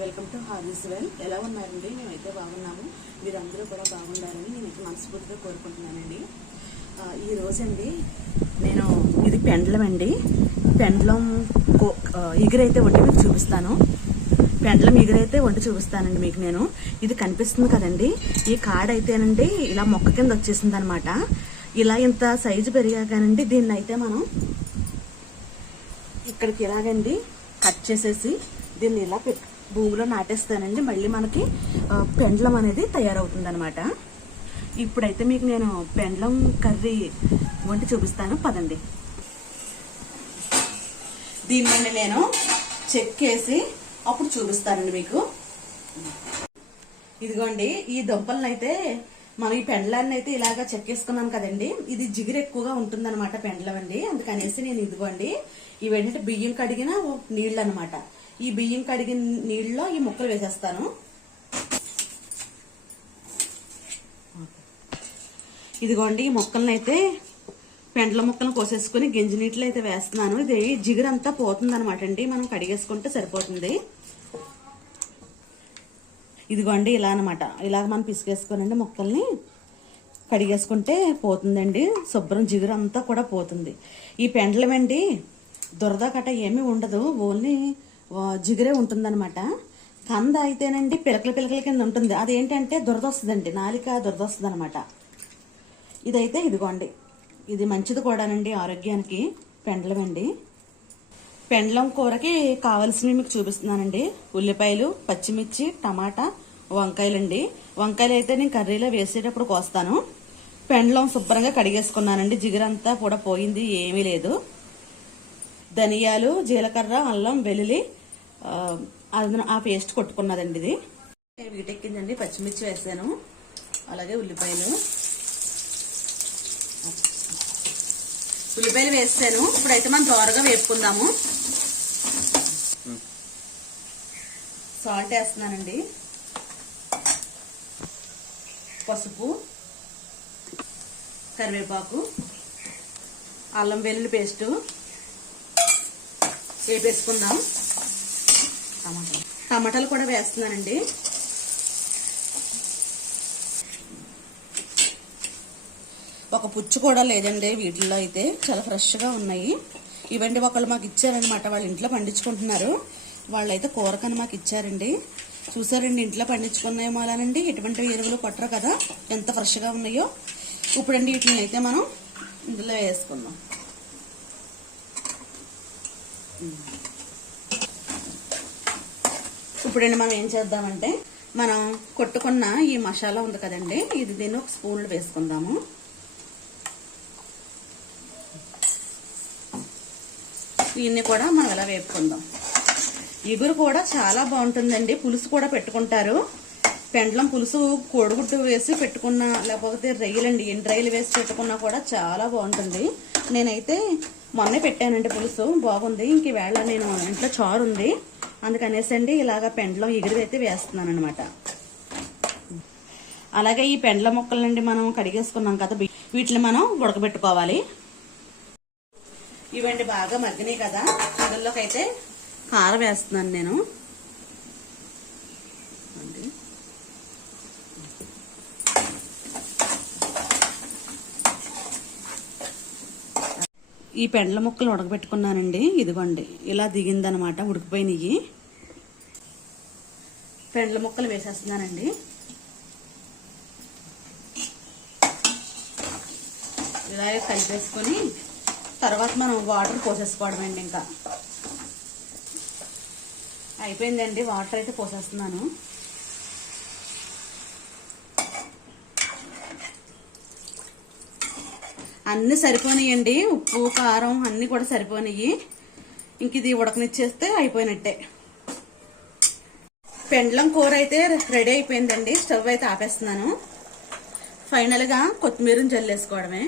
Welcome to Harvey's well. ఎలా ఉన్నారండి? మేమైతే బాగున్నాము. మీరందరూ కూడా బాగుండాలని నేనైతే మనస్ఫూర్తిగా కోరుకుంటున్నానండి. ఈ రోజండి నేను ఇది పెండలం అండి. పెండలం ఎగురైతే వండి మీకు చూపిస్తాను. పెండలం ఎగురైతే వండి చూపిస్తానండి మీకు నేను. ఇది కనిపిస్తుంది కదండి, ఈ కాడ అయితేనండి ఇలా మొక్క కింద వచ్చేసింది అనమాట. ఇలా ఇంత సైజు పెరిగాకనండి దీన్ని అయితే మనం ఇక్కడికి ఇలాగండి కట్ చేసేసి దీన్ని ఇలా భూమిలో నాటేస్తానండి. మళ్ళీ మనకి పెండలం అనేది తయారవుతుంది అనమాట. ఇప్పుడైతే మీకు నేను పెండలం కర్రీ వండి చూపిస్తాను, పదండి. దీన్ని నేను చెక్కేసి అప్పుడు చూపిస్తానండి మీకు. ఇదిగోండి, ఈ దుంపలను అయితే మనం ఈ పెండలాన్ని అయితే ఇలాగా చెక్కేసుకున్నాం కదండి. ఇది జిగురు ఎక్కువగా ఉంటుంది అనమాట పెండలం అండి. అందుకనేసి నేను ఇదిగోండి ఇవేంటంటే బియ్యం కడిగిన నీళ్ళు అనమాట. ఈ బియ్యం కడిగిన నీళ్ళలో ఈ ముక్కలు వేసేస్తాను. ఇదిగోండి ఈ ముక్కలను అయితే పెండల ముక్కలను కోసేసుకుని గింజ నీటిలో అయితే వేస్తున్నాను. ఇది జిగురు అంతా పోతుంది అనమాట అండి, మనం కడిగేసుకుంటే సరిపోతుంది. ఇదిగోండి ఇలా అనమాట, ఇలాగ మనం పిసికేసుకోనండి ముక్కల్ని కడిగేసుకుంటే పోతుందండి. శుభ్రం జిగురు అంతా కూడా పోతుంది. ఈ పెండలం అండి దురద కట్ట ఏమీ ఉండదు, ఓన్లీ జిగురే ఉంటుందన్నమాట. కంద అయితేనండి పిలకల కింద ఉంటుంది. అదేంటంటే దురద వస్తుందండి, నాలిక దురద వస్తుంది అనమాట. ఇదైతే ఇదిగోండి ఇది మంచిది కూడానండి ఆరోగ్యానికి. పెండలం అండి. పెండలం కూరకి కావలసినవి మీకు చూపిస్తున్నానండి. ఉల్లిపాయలు, పచ్చిమిర్చి, టమాటా, వంకాయలండి. వంకాయలు అయితే నేను కర్రీలో వేసేటప్పుడు కోస్తాను. పెండలం శుభ్రంగా కడిగేసుకున్నానండి, జిగురంతా కూడా పోయింది, ఏమీ లేదు. ధనియాలు, జీలకర్ర, అల్లం, వెల్లుల్లి ఆ పేస్ట్ కొట్టుకున్నదండి. ఇది వీటెక్కిందండి. పచ్చిమిర్చి వేసాను, అలాగే ఉల్లిపాయలు వేసాను. ఇప్పుడైతే మనం దోరగా వేపుకుందాము. సాల్ట్ వేస్తున్నానండి, పసుపు, కరివేపాకు, అల్లం వెల్లుల్లి పేస్టు వేపేసుకుందాం. టమాటాలు కూడా వేస్తున్నానండి. ఒక పుచ్చు కూడా లేదండి వీటిల్లో, అయితే చాలా ఫ్రెష్గా ఉన్నాయి. ఇవండి ఒకళ్ళు మాకు ఇచ్చారనమాట, వాళ్ళ ఇంట్లో పండించుకుంటున్నారు. వాళ్ళైతే కూరకని మాకు ఇచ్చారండి. చూసారండి, ఇంట్లో పండించుకున్నాయేమో అలానండి, ఎటువంటి ఎరువులు కొట్టరు కదా, ఎంత ఫ్రెష్గా ఉన్నాయో. ఇప్పుడండి వీటిని అయితే మనం ఇందులో వేసుకుందాం. ఇప్పుడండి మనం ఏం చేద్దామంటే, మనం కొట్టుకున్న ఈ మసాలా ఉంది కదండి, ఇది దీన్ని ఒక స్పూన్లు వేసుకుందాము. దీన్ని కూడా మనం ఇలా వేపుకుందాం. ఎగురు కూడా చాలా బాగుంటుందండి. పులుసు కూడా పెట్టుకుంటారు. పెండలం పులుసు కోడిగుడ్డు వేసి పెట్టుకున్నా, లేకపోతే రొయ్యలండి ఎండు రొయ్యలు వేసి పెట్టుకున్నా కూడా చాలా బాగుంటుంది. నేనైతే మొన్నే పెట్టానండి పులుసు, బాగుంది. ఇంక ఈవేళ నేను ఇంట్లో చారు ఉంది, అందుకనేసి అండి ఇలాగ పెండలం ఎగురు అయితే వేస్తున్నాను అనమాట. అలాగే ఈ పెండల ముక్కలండి మనం కడిగేసుకున్నాం కదా, వీటిని మనం ఉడకబెట్టుకోవాలి. ఇవండి బాగా మగ్గినాయి కదా, అందులోకి అయితే కారం వేస్తున్నాను నేను. ఈ పెండల ముక్కలు ఉడకబెట్టుకున్నానండి. ఇదిగోండి ఇలా దిగిందనమాట, ఉడికిపోయినాయి. పెండల ముక్కలు వేసేస్తున్నానండి. ఇలాగే కలిపేసుకొని తర్వాత మనం వాటర్ పోసేసుకోవడమండి. ఇంకా అయిపోయిందండి, వాటర్ అయితే పోసేస్తున్నాను. అన్నీ సరిపోయినాయండి, ఉప్పు కారం అన్నీ కూడా సరిపోయినాయి. ఇంక ఇది ఉడకనిచ్చేస్తే అయిపోయినట్టే. పెండలం కూర అయితే రెడీ అయిపోయిందండి. స్టవ్ అయితే ఆపేస్తున్నాను. ఫైనల్గా కొత్తిమీరని జల్లేసుకోవడమే.